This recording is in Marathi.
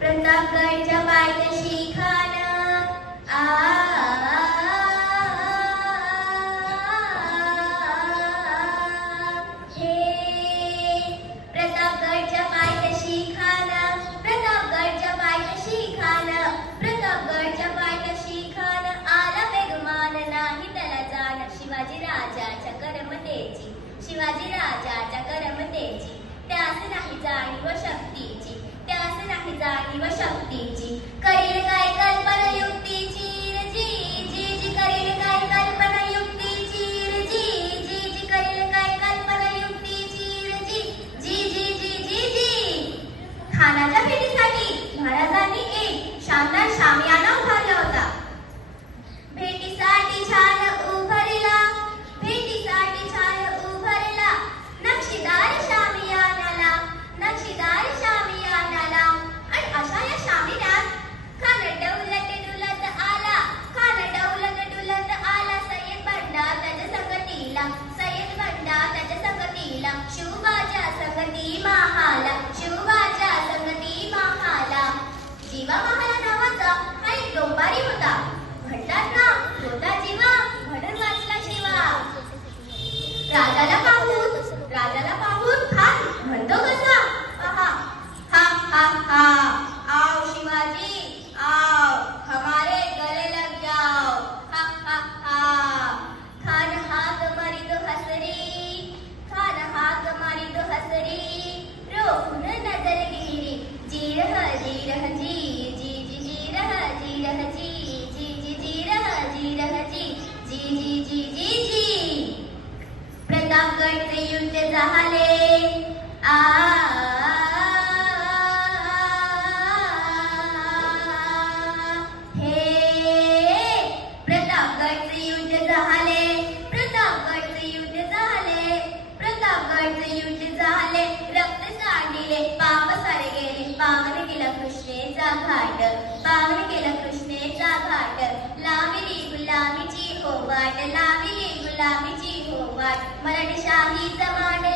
प्रतापगडच्या पायथ्याशी खान आ हे प्रतापगडच्या प्रतापगडच्या प्रतापगडच्या बेगमान नाही त्याला शिवाजी राजाच्या करमतेची शिवाजी राजाच्या त्यास नाही जाणीव शक्ती व शक्तीची करील काय कल्पना युक्तीची रे जी जी जी करील काय कल्पना युक्तीची रे जी जी जी करील काय कल्पना युक्तीची रे जी जी जी जी जी. जी खानाच्या भेटीसाठी महाराजांनी एक शानदार शामियाना प्रतापगडचे युद्ध झाले आ हे प्रतापगडचे युद्ध झाले प्रतापगडचे युद्ध झाले प्रतापगडचे युद्ध झाले रक्त सांडिले पाप सारे गेले पावन केला कृष्णेचा घाट पावन केला कृष्णेचा घाट. लाविली गुलामीची हो वाट लाविली गुलामीची हो वाट. ನಾವೀತ ಮಾಡ